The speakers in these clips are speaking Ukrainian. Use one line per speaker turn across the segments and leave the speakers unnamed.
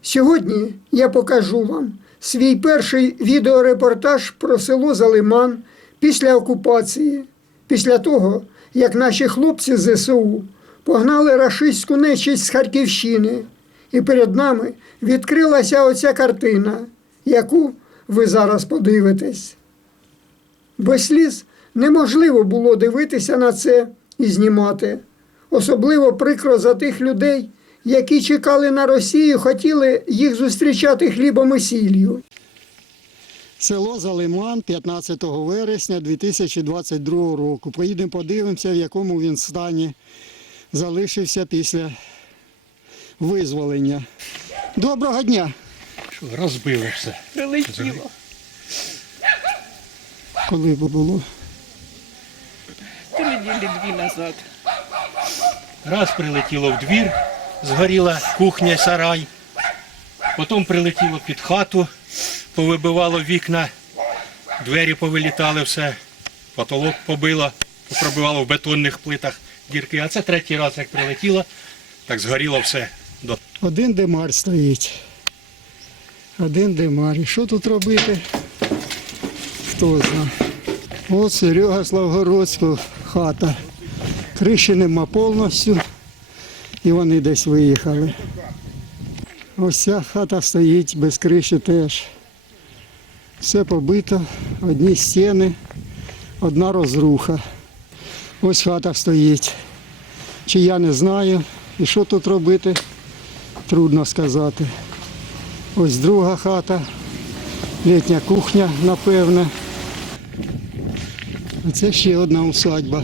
Сьогодні я покажу вам свій перший відеорепортаж про село Залиман після окупації, після того, як наші хлопці з ЗСУ погнали рашистську нечисть з Харківщини, і перед нами відкрилася оця картина, яку ви зараз подивитесь. Без сліз неможливо було дивитися на це і знімати. Особливо прикро за тих людей, які чекали на Росію, хотіли їх зустрічати хлібом і сіллю.
Село Залиман 15 вересня 2022 року. Поїдемо подивимося, в якому він стані залишився після визволення. Доброго дня!
Що, розбили все.
Прилетіло.
Коли б було?
3 неділі 2 назад.
Раз прилетіло в двір, згоріла кухня й сарай. Потім прилетіло під хату, повибивало вікна, двері повилітали все, потолок побило, попробивало в бетонних плитах дірки. А це третій раз, як прилетіло, так згоріло все.
Один димар стоїть. Один димар. І що тут робити? Хто знає. От Серега Славгородського хата. Криші нема повністю. І вони десь виїхали. Ось ця хата стоїть без криші теж. Все побито, одні стіни, одна розруха. Ось хата стоїть. Чи я не знаю. І що тут робити, трудно сказати. Ось друга хата, літня кухня, напевне. А це ще одна усадьба.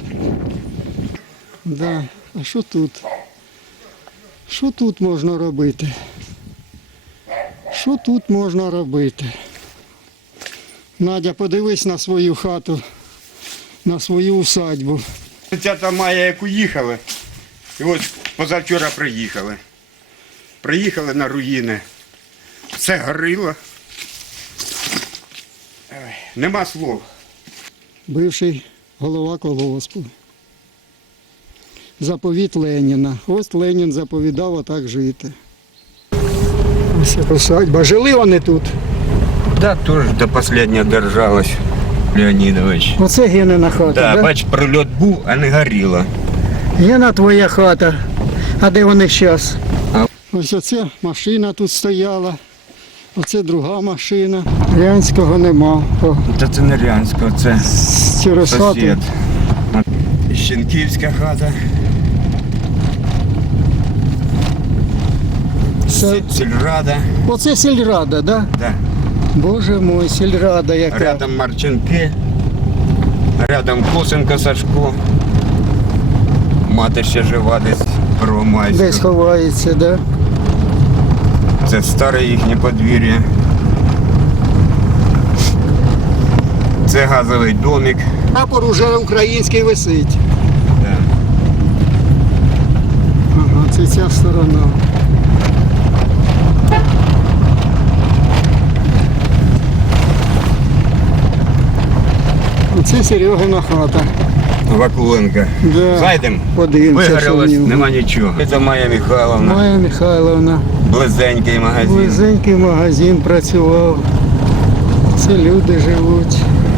Да. А що тут? Що тут можна робити? Що тут можна робити? Надя, подивись на свою хату, на свою усадьбу.
30 мая, як уїхали, і ось позавчора приїхали. Приїхали на руїни. Все горіло. Ой, нема слов.
Бивший голова колгоспу. Заповіт Леніна. Ось Ленін заповідав отак жити. Ось усадьба. Жили вони тут.
Да, теж до останнього держалась, Леонідович.
Оце Генина хата,
Да,
да?
бач, прильот був, а не горіло.
Гена твоя хата. А де вони зараз?
А-
Ось оце машина тут стояла. Оце друга машина. Рянського нема. О,
Та це не Рянська, це
через хату.
сусід. Щенківська хата, сільрада.
Оце сільрада, да?
Да.
Боже мой, сільрада яка.
Рядом Марченки, рядом Косенко Сашко. Мати ще жива десь Первомайська.
Десь ховається, да?
Це старе їхнє подвір'я. Це газовий домик.
Прапор уже український висить.
Да.
Ага, це ця сторона. Оце Серегина хата.
Вакуленка.
Да.
Зайдемо.
Подивимося, що в
Вигорілось,
нього.
нема нічого. Це Майя Михайловна.
Майя Михайловна.
Близенький магазин.
Близенький магазин працював. Це люди живуть.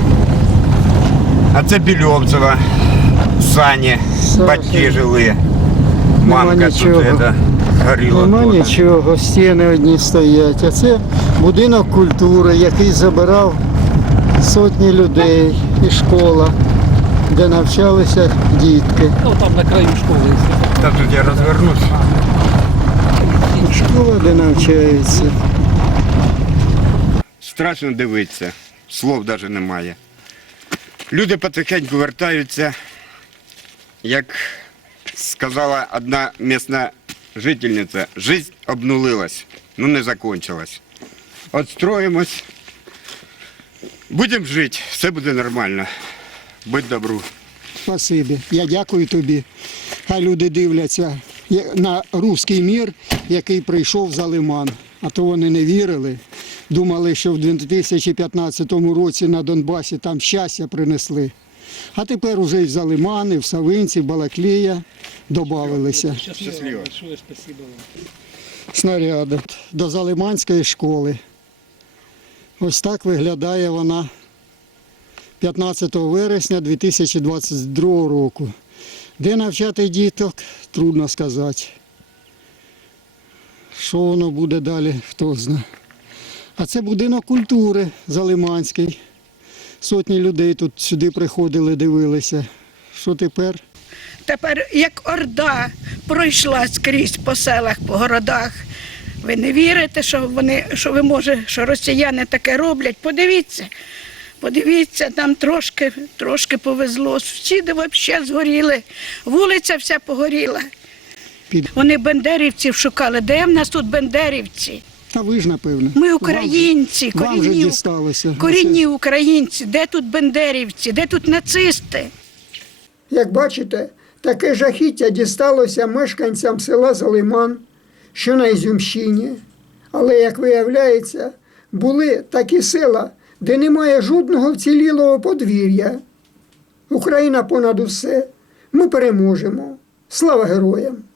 А це Більовцева. Сані.
Саша.
Батьки жили. Мамка тут
нічого.
горіла.
Нема
тут.
нічого, стіни одні стоять. А це будинок культури, який забирав сотні людей. І школа, де навчалися дітки.
Ну там на краю школи.
Та тут я розвернусь.
Школа, де навчаються.
Страшно дивитися. Слов навіть немає. Люди потихеньку вертаються. Як сказала одна місцева жительниця, життя обнулилась, ну не закончилась. Отстроїмось. Будемо жити, все буде нормально. Будь добру.
Спасибі. Я дякую тобі. Хай люди дивляться на руський мір, який прийшов за Лиман. А то вони не вірили. Думали, що в 2015 році на Донбасі там щастя принесли. А тепер уже і в Залиман, і в Савинці, в Балаклія додавалися.
Щасливо.
Большое спасибо вам.
снаряду до Залиманської школи. Ось так виглядає вона 15 вересня 2022 року. Де навчати діток, трудно сказати. Що воно буде далі, хто знає. А це будинок культури Залиманський. Сотні людей тут сюди приходили, дивилися. Що тепер?
Тепер як орда пройшла скрізь по селах, по городах. Ви не вірите, що росіяни таке роблять? Подивіться, там трошки повезло. Сусіди взагалі згоріли, вулиця вся погоріла. Вони бендерівців шукали. Де в нас тут бендерівці?
Та ви ж, напевно.
Ми українці,
Вам же дісталося.
корінні українці. Де тут бендерівці, де тут нацисти?
Як бачите, таке жахіття дісталося мешканцям села Залиман, що на Ізюмщині. Але, як виявляється, були такі села, де немає жодного вцілілого подвір'я. Україна понад усе. Ми переможемо. Слава героям!